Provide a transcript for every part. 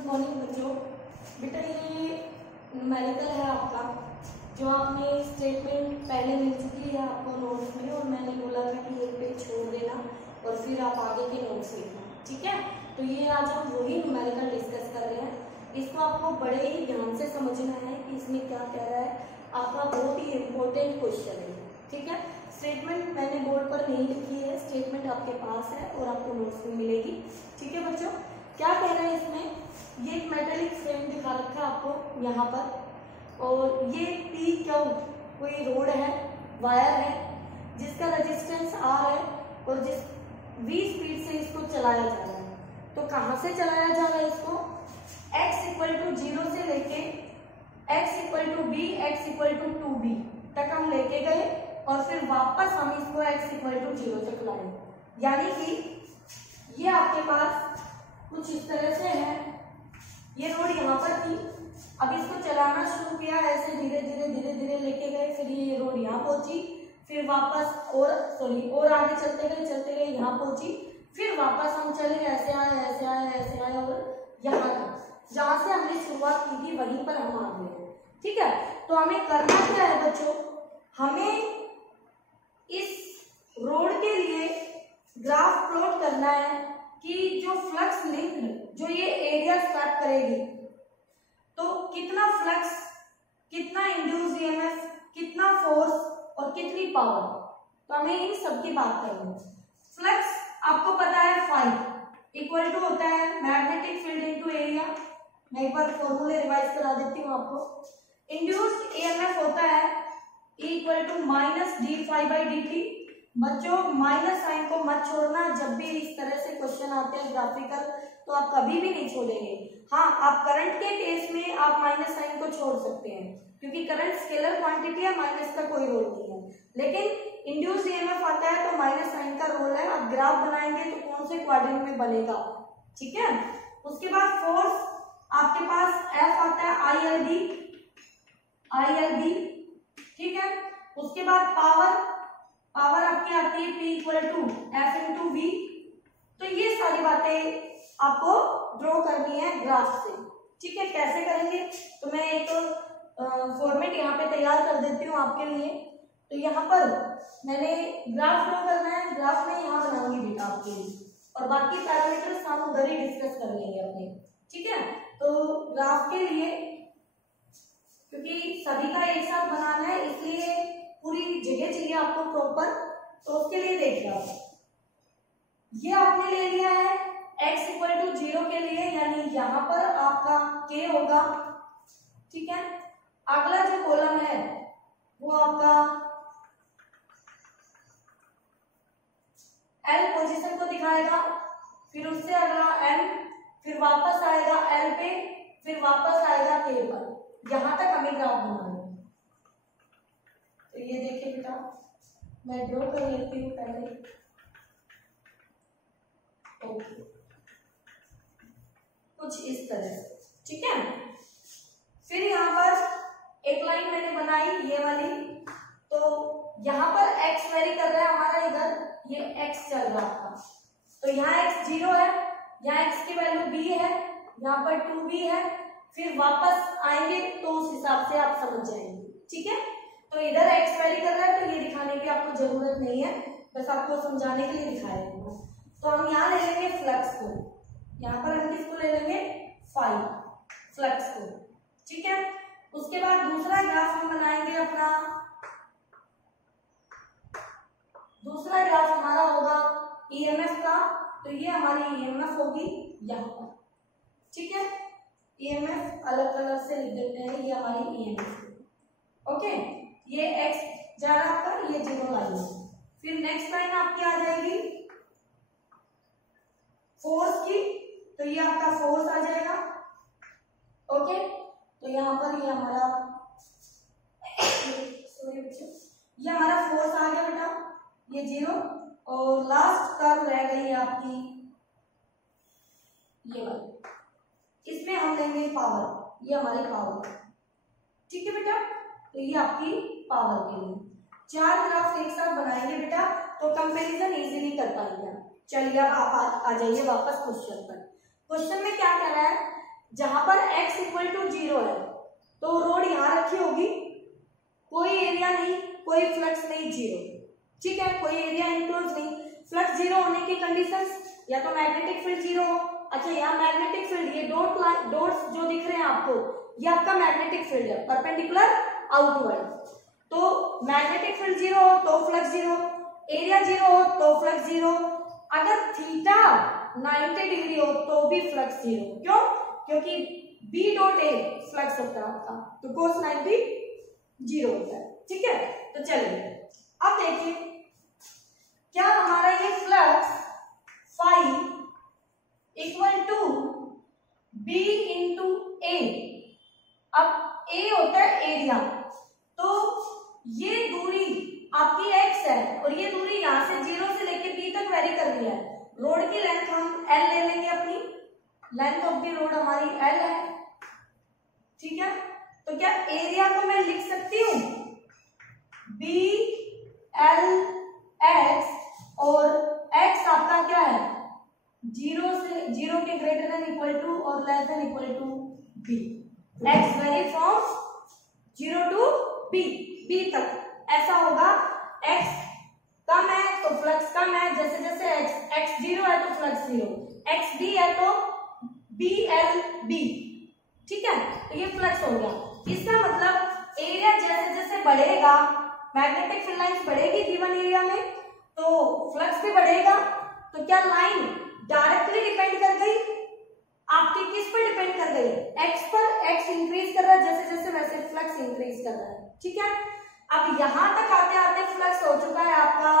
Good morning बच्चों। बेटा ये न्यूमेरिकल है आपका, जो आपने स्टेटमेंट पहले मिल चुकी है आपको नोट्स में, और मैंने बोला था कि एक पेज छोड़ देना और फिर आप आगे के नोट्स लिखना, ठीक है। तो ये आज हम वही न्यूमेरिकल डिस्कस कर रहे हैं। इसको आपको बड़े ही ध्यान से समझना है कि इसमें क्या कह रहा है। आपका बहुत ही इम्पोर्टेंट क्वेश्चन है, ठीक है। स्टेटमेंट मैंने बोर्ड पर नहीं लिखी है, स्टेटमेंट आपके पास है और आपको नोट्स में मिलेगी, ठीक है बच्चों। क्या कह रहे हैं इसमें, ये एक मेटेलिक फ्रेम दिखा रखा है आपको यहाँ पर, और ये पी क्यू कोई रोड है, वायर है, जिसका रेजिस्टेंस आर है और जिस v स्पीड से इसको चलाया जा रहा है। तो कहाँ से चलाया जा रहा है इसको, x इक्वल टू 0 से लेके x equal to b, x equal to 2b तक हम लेके गए और फिर वापस हम इसको x इक्वल टू 0 तक लाए। यानी कि ये आपके पास कुछ इस तरह से है, ये रोड यहाँ पर थी, अब इसको चलाना शुरू किया, ऐसे धीरे धीरे धीरे धीरे लेके गए, फिर ये रोड यहाँ पहुंची, फिर वापस और आगे चलते गए यहाँ पहुंची, फिर वापस हम चले, ऐसे आए और यहाँ तक जहाँ से हमने शुरुआत की थी वहीं पर हम आ गए, ठीक है। तो हमें करना क्या है बच्चों, हमें इस रोड के लिए ग्राफ प्लॉट करना है कि जो फ्लक्स लिंक जो ये एरिया स्टार्ट करेगी, तो कितना फ्लक्स, कितना इंड्यूस ईएमएफ, कितना फोर्स और कितनी पावर। तो हमें इन सब की बात करनी है। फ्लक्स आपको पता है फाई इक्वल टू होता है मैग्नेटिक फील्ड इनटू एरिया। मैं एक बार फॉर्मूले रिवाइज करा देती हूँ आपको। इंड्यूस्ड ईएमएफ होता है equal to minus D phi by D t. बच्चों माइनस साइन को मत छोड़ना, जब भी इस तरह से क्वेश्चन आते हैं ग्राफिकल तो आप कभी भी नहीं छोड़ेंगे। हाँ, आप करंट के केस में आप माइनस साइन को छोड़ सकते हैं, क्योंकि करंट स्केलर क्वांटिटी है, माइनस का कोई रोल नहीं है। लेकिन इंड्यूस ईएमएफ आता है तो माइनस साइन का रोल है। आप ग्राफ बनाएंगे तो कौन से क्वाड्रेंट में बनेगा, ठीक है। उसके बाद फोर्स आपके पास एफ आता है आई एल बी, ठीक है। उसके बाद पावर आपकी आती है P equal to F into V. तो ये सारी बातें आपको ड्रॉ करनी है ग्राफ से, ठीक है। कैसे करेंगे, तो मैं एक फॉर्मेट यहाँ पे तैयार कर देती हूँ आपके लिए। तो यहाँ पर मैंने ग्राफ ड्रॉ करना है, ग्राफ में यहाँ बनाऊंगी बेटा आपके लिए, और बाकी पैरामीटर्स हम उधर ही डिस्कस कर लेंगे अपने, ठीक है। तो ग्राफ के लिए, क्योंकि सभी का एक साथ बनाना है इसलिए पूरी जगह चाहिए आपको प्रॉपर, तो उसके लिए देखिए आप, ये आपने ले लिया है x इक्वल टू 0 के लिए, यानी यहाँ पर आपका k होगा, ठीक है। अगला जो कॉलम है वो आपका L पोजीशन को दिखाएगा, फिर उससे अगला M, फिर वापस आएगा L पे, फिर वापस आएगा K पर। यहां तक हमें ग्राफ बनाना है। तो ये देखिए बेटा, मैं ड्रॉ कर लेती हूँ पहले। ओके, कुछ इस तरह से, ठीक है। फिर यहाँ पर एक लाइन मैंने बनाई ये वाली, तो यहाँ पर x वेरी कर रहा है हमारा, इधर ये x चल रहा था, तो यहाँ x 0 है, यहाँ x की वैल्यू b है, यहाँ पर 2b है, फिर वापस आएंगे तो उस हिसाब से आप समझ जाएंगे, ठीक है। तो इधर x वेरी कर रहा है, तो ये दिखाने की आपको जरूरत नहीं है, बस आपको समझाने के लिए दिखाया है। तो हम यहाँ ले लेंगे फ्लक्स को, यहाँ पर हम किसको ले लेंगे, फाई, फ्लक्स को, ठीक है। उसके बाद दूसरा ग्राफ हम बनाएंगे अपना, दूसरा ग्राफ हमारा होगा ईएमएफ का। तो ये हमारी ईएमएफ होगी यहाँ पर, ठीक है। ईएमएफ अलग अलग से लिख देते हैं, ये हमारी ईएमएफ, ओके। ये x जा रहा है आपका, ये 0 लाइन है। फिर नेक्स्ट लाइन आपकी आ जाएगी फोर्स की, तो ये आपका फोर्स आ जाएगा, ओके। तो यहाँ पर ये हमारा ये हमारा फोर्स आ गया बेटा, ये 0, और लास्ट कर्व रह गई है आपकी ये वाली, इसमें हम लेंगे पावर, ये हमारी पावर, ठीक है बेटा। तो ये आपकी पावर के लिए 4 ग्राफ एक साथ बनाएंगे बेटा, तो कंपैरिजन इजीली कर पाएंगे। चलिए अब आप आ जाइए वापस क्वेश्चन पर। क्वेश्चन में क्या कह रहा है जहां पर x इक्वल टू 0 है तो रोड यहां रखी होगी, कोई एरिया नहीं, कोई फ्लक्स नहीं, 0। ठीक है, कोई एरिया इनक्लोज नहीं। फ्लक्स 0 होने की कंडीशंस, या तो मैग्नेटिक फील्ड 0 हो। अच्छा, यहाँ मैग्नेटिक फील्ड, ये डॉट्स जो दिख रहे हैं आपको, ये आपका मैग्नेटिक फील्ड है, परपेंडिकुलर आउटवर्ड। तो मैग्नेटिक फील्ड 0 हो तो फ्लक्स 0, एरिया 0 हो तो फ्लक्स 0। अगर थीटा 90 डिग्री हो तो भी फ्लक्स 0। क्यों? क्योंकि बी डॉट ए फ्लक्स होता है आपका, तो कोस 90 0 होता है। ठीक है, तो चलिए अब देखिए, क्या हमारा ये flux phi equal to B into A. अब ए होता है एरिया, तो ये दूरी आपकी x है और ये दूरी यहां से 0 से लेके b तक वेरी कर रही है। रोड की लेंथ हम l ले लेंगे, अपनी लेंथ ऑफ द रोड हमारी l है। ठीक है, तो क्या एरिया को मैं लिख सकती हूं b l x, और x आपका क्या है 0 के ग्रेटर देन इक्वल टू और less than equal to b। x vary from 0 to b तक। ऐसा होगा, x कम है तो फ्लक्स कम है, जैसे जैसे x 0 है तो फ्लक्स 0, x b है तो b l b। ठीक है, तो ये फ्लक्स हो गया। इसका मतलब एरिया जैसे जैसे बढ़ेगा, मैग्नेटिक फील्ड लाइंस बढ़ेगी गिवन एरिया में, तो फ्लक्स भी बढ़ेगा। तो क्या लाइन डायरेक्टली डिपेंड कर गई आपकी, किस पर डिपेंड कर गई, x पर। x इंक्रीज कर रहा है जैसे जैसे, वैसे फ्लक्स इंक्रीज कर रहा है। ठीक है, अब यहां तक आते आते फ्लक्स हो चुका है आपका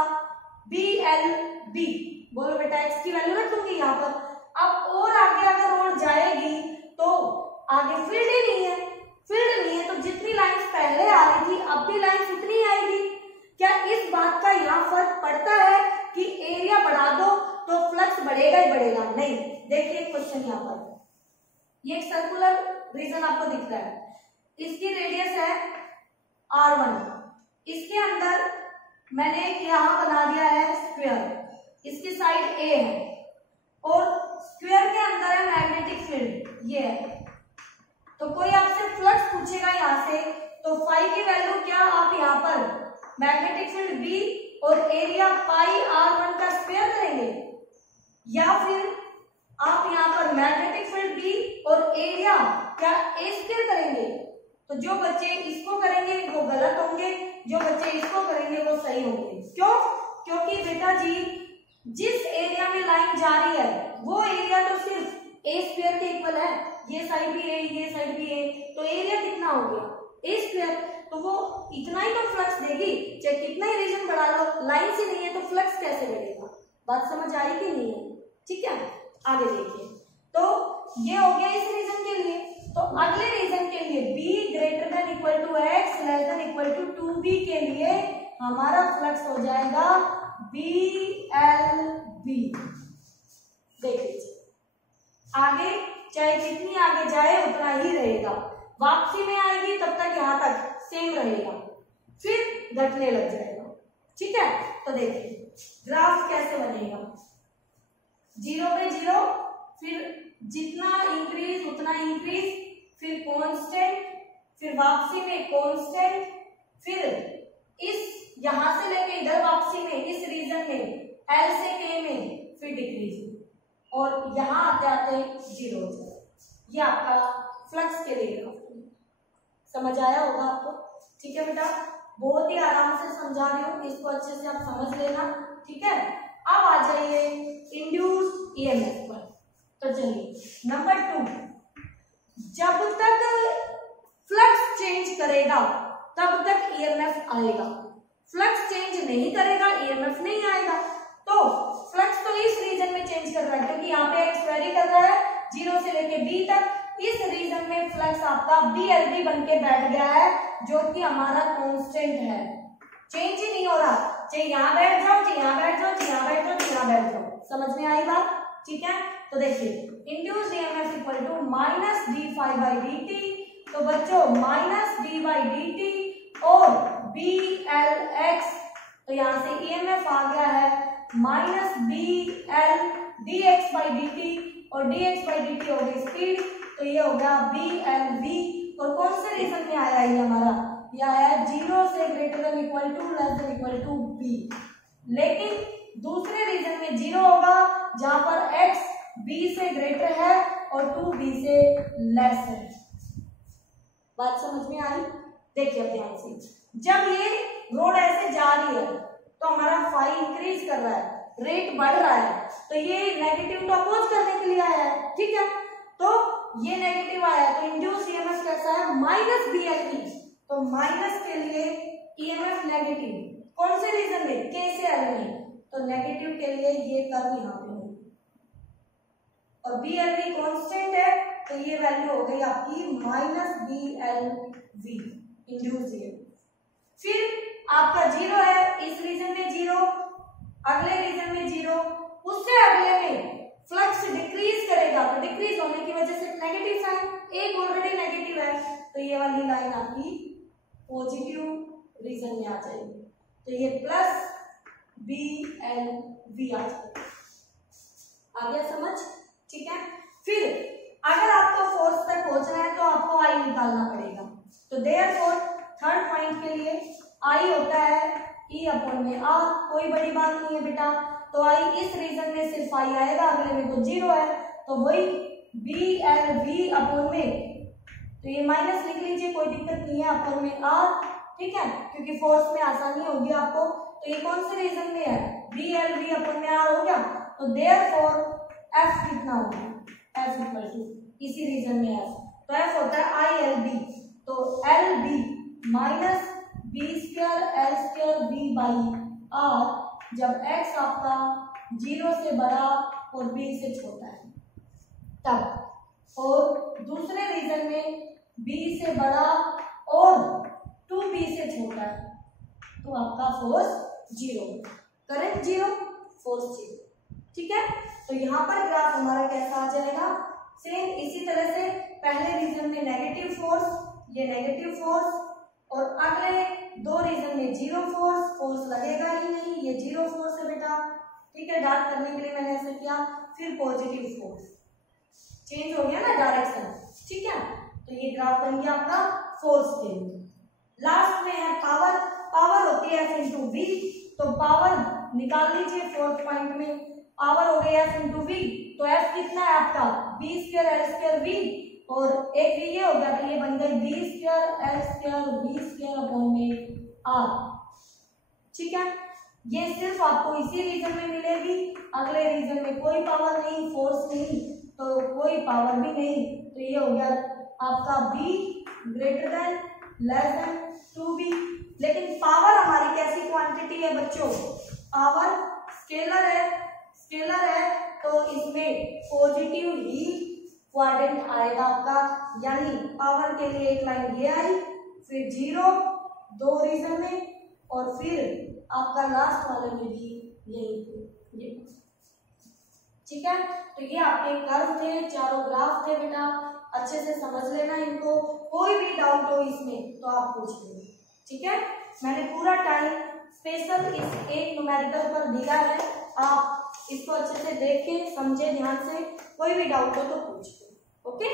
बी एल बी। बोलो बेटा, x की वैल्यू रख दूंगी यहाँ पर। अब और आगे अगर रोड जाएगी तो आगे फील्ड ही नहीं है, फील्ड नहीं है तो जितनी लाइंस पहले आ रही थी अब भी लाइंस उतनी आएगी। क्या इस बात का यहाँ फर्क पड़ता है कि एरिया बढ़ा दो तो फ्लक्स बढ़ेगा ही बढ़ेगा? नहीं। देखिए क्वेश्चन यहाँ पर, ये एक सर्कुलर रीजन आपको दिख रहा है, इसकी रेडियस है r1, इसके अंदर मैंने एक यहाँ बना दिया है स्क्वायर, इसकी साइड a है और स्क्वायर के अंदर है मैग्नेटिक फील्ड, ये है। तो कोई आपसे फ्लक्स पूछेगा यहाँ से, तो फाई की वैल्यू क्या आप यहाँ पर मैग्नेटिक फील्ड b और एरिया पाई r1 का स्क्वायर करेंगे, या फिर आप यहाँ पर मैग्नेटिक फील्ड b और एरिया क्या a स्क्वायर करेंगे? तो जो बच्चे इसको करेंगे वो गलत होंगे, जो बच्चे इसको करेंगे वो सही होंगे। क्यों? क्योंकि बेटा जी, जिस एरिया में लाइन जा रही है वो एरिया तो सिर्फ a स्क्वायर के इक्वल है, ये साइड भी a, ये साइड भी a, तो एरिया कितना हो गया a स्क्वायर, तो वो इतना ही तो फ्लक्स देगी, चाहे कितना ही रीजन बढ़ा लो, लाइन से नहीं है तो फ्लक्स कैसे बढ़ेगा? बात समझ आई कि नहीं है? ठीक है, आगे देखिए। तो ये हो गया इस रीजन के लिए। तो अगले रीजन के लिए b greater than equal to x less than equal to 2b के लिए हमारा फ्लक्स हो जाएगा BLB। देख लीजिए, आगे चाहे जितनी आगे जाए उतना ही रहेगा, वापसी में आएगी तब तक यहाँ तक सेम रहेगा, फिर घटने लग जाएगा। ठीक है, तो देखिए ग्राफ कैसे बनेगा, 0 पे 0, फिर जितना इंक्रीज उतना इंक्रीज, फिर कांस्टेंट, फिर वापसी में कांस्टेंट, फिर इस यहां से लेके इधर वापसी में इस रीजन में L से K में फिर डिक्रीज, और यहां आते आते 0 हो जाए। ये आपका फ्लक्स के लिए ग्राफ समझ आया होगा आपको? ठीक है बेटा, बहुत ही आराम से समझा रही हूँ, इसको अच्छे से आप समझ लेना। ठीक है, अब आ जाइए इंड्यूस्ड ईएमएफ पर। तो चलिए नंबर 2, जब तक फ्लक्स चेंज करेगा तब तक ईएमएफ आएगा, फ्लक्स चेंज नहीं करेगा ईएमएफ नहीं आएगा। तो फ्लक्स तो इस रीजन में चेंज कर रहा है क्योंकि यहाँ पे एक्स वेरी कर रहा है 0 से लेके b तक, इस रीजन में फ्लक्स आपका BLB बन के बैठ गया है, जो कि हमारा कांस्टेंट है, चेंज ही नहीं हो रहा, चाहे यहाँ बैठ जाओ, चाहे यहाँ बैठ जाओ, चाहे यहाँ बैठ जाओ, चाहे यहाँ बैठ जाओ। समझ में आई बात? ठीक है, तो देखिए induced EMF equal to minus D phi by D T. तो बच्चों minus D by D T और बी एल एक्स, तो यहाँ से ईएमएफ आ गया है minus B L D X by D T, और D X by D T हो गई स्पीड, तो ये हो गया BLV। और कौन से रीजन में आया ये हमारा, ये आया 0 से greater than equal to less than equal to B। लेकिन दूसरे रीजन में 0 होगा जहां पर x B से ग्रेटर है और 2 B से लेस है। बात समझ में आई? देखिए अब ध्यान से, जब ये रोड ऐसे जा रही है तो हमारा फाई इंक्रीज कर रहा है, रेट बढ़ रहा है, तो ये नेगेटिव तो अपोज करने के लिए आया है, ठीक है। तो ये नेगेटिव आया है तो इंड्यूस ईएमएफ कैसा है, माइनस BLE। तो माइनस के लिए ईएमएफ नेगेटिव, कौन से रीजन में, K से L में, तो नेगेटिव के लिए ये कर्व यहाँ पे है और BLV कांस्टेंट है तो ये वैल्यू हो गई आपकी माइनस BLV इंड्यूस ईएमएफ। फिर आपका 0 है, इस रीजन में 0, अगले रीजन में 0, उससे अगले में फ्लक्स डिक्रीज करेगा तो डिक्रीज होने की वजह से नेगेटिव साइन, एक ऑलरेडी नेगेटिव है तो ये वाली लाइन आपकी पॉजिटिव रीजन में आ जाएगी, तो ये प्लस BLV आ जाएगी। आ गया समझ? ठीक है। फिर अगर आपको फोर्स तक पहुंचना है तो आपको आई निकालना पड़ेगा, तो देयरफॉर थर्ड पॉइंट के लिए आई होता है E अपॉन में R। कोई बड़ी बात नहीं है बेटा, तो आई इस रीजन में सिर्फ आई आएगा, अगले में तो 0 है, तो वही BLV अपॉन में, तो ये माइनस लिख लीजिए, कोई दिक्कत नहीं है, अपॉन में R, ठीक है, क्योंकि फोर्स में आसानी होगी आपको। तो ये कौन से रीजन में है, BLV अपॉन में R हो गया, तो देयरफॉर F कितना होगा, F इक्वल टू इसी रीजन में F, तो F होता है ILB, तो LB minus B square L square B by R, जब x आपका 0 से बड़ा और B से छोटा है तब। और दूसरे रीजन में B से बड़ा और 2B से छोटा है तो आपका फोर्स 0, करंट 0, फोर्स 0, ठीक है। तो यहाँ पर ग्राफ हमारा कैसा आ जाएगा, सेम इसी तरह से, पहले रीजन में नेगेटिव फोर्स, ये नेगेटिव फोर्स, और अगले दो रीजन में 0 फोर्स, फोर्स लगेगा ही नहीं, ये 0 फोर्स है बेटा, ठीक है, डार्क करने के लिए मैंने ऐसा किया। फिर पॉजिटिव फोर्स, चेंज हो गया ना डायरेक्शन, ठीक है। तो ये ग्राफ बन गया आपका फोर्स के लिए। लास्ट में है पावर, पावर होती है F इंटू V, तो पावर निकाल लीजिए फोर्थ पॉइंट में, पावर हो गई F इंटू V, तो F कितना है आपका B square L square V, और एक ये हो गया तो ये बन गई B square L square V square upon में R, ठीक है। ये सिर्फ आपको इसी रीजन में मिलेगी, अगले रीजन में कोई पावर नहीं, फोर्स नहीं, तो कोई पावर भी नहीं, तो ये हो गया आपका B greater than less than 2B। लेकिन पावर हमारी कैसी क्वांटिटी है बच्चों, पावर स्केलर है, स्केलर है तो इसमें पॉजिटिव ही क्वाड्रेंट आएगा आपका, यानी पावर के लिए एक लाइन ये आई, फिर 0 दो रीजन में, और फिर आपका लास्ट वाले में भी यही, ये ठीक है। तो ये आपके कर्व थे, चारों ग्राफ थे बेटा, अच्छे से समझ लेना इनको, कोई भी डाउट हो इसमें तो आप पूछ लेंगे, ठीक है। मैंने पूरा टाइम स्पेशल इस एक न्यूमेरिकल पर दिया है, आप इसको अच्छे से देख के समझे ध्यान से, कोई भी डाउट हो तो पूछ लो, ओके।